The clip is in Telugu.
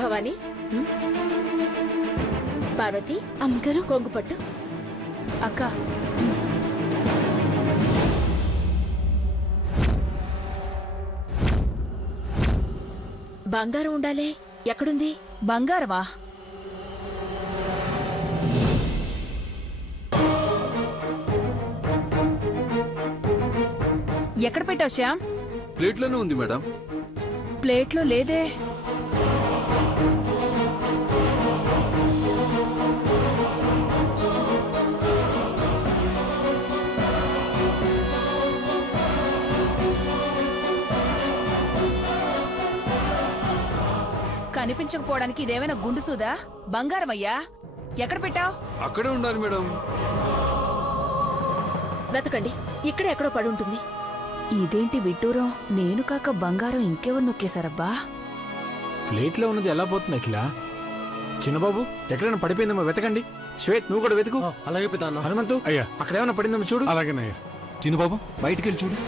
భవానీ పార్వతి అమ్మగారు కొంగు పట్టు. అక్క బంగారం ఉండాలే, ఎక్కడుంది? బంగారమా? ఎక్కడ పెట్టావు శ్యామ్? ప్లేట్లోనే ఉంది మేడం. ప్లేట్లో లేదే. కనిపించకపోవడానికి ఇదేమైనా గుండు సూదా? బంగారమయ్యా, ఎక్కడ పెట్టావు? అక్కడే ఉండాలి మేడం. వెతకండి, ఇక్కడే ఎక్కడో పడి ఉంటుంది. ఇదేంటి విడ్డూరం? నేను కాక బంగారం ఇంకెవరు నొక్కేశారబ్బా? ప్లేట్లో ఉన్నది ఎలా పోతుంది అఖిల? చిన్నబాబు ఎక్కడైనా పడిపోయిందేమో వెతకండి. శ్వేత్ నువ్వు కూడా వెతుకు. అలాగే పెద్ద. హనుమంతు అయ్యా అక్కడ ఏమైనా పడిందేమో చూడు. అలాగేనయ్యా. చిన్నబాబు బయటికి వెళ్ళి చూడు.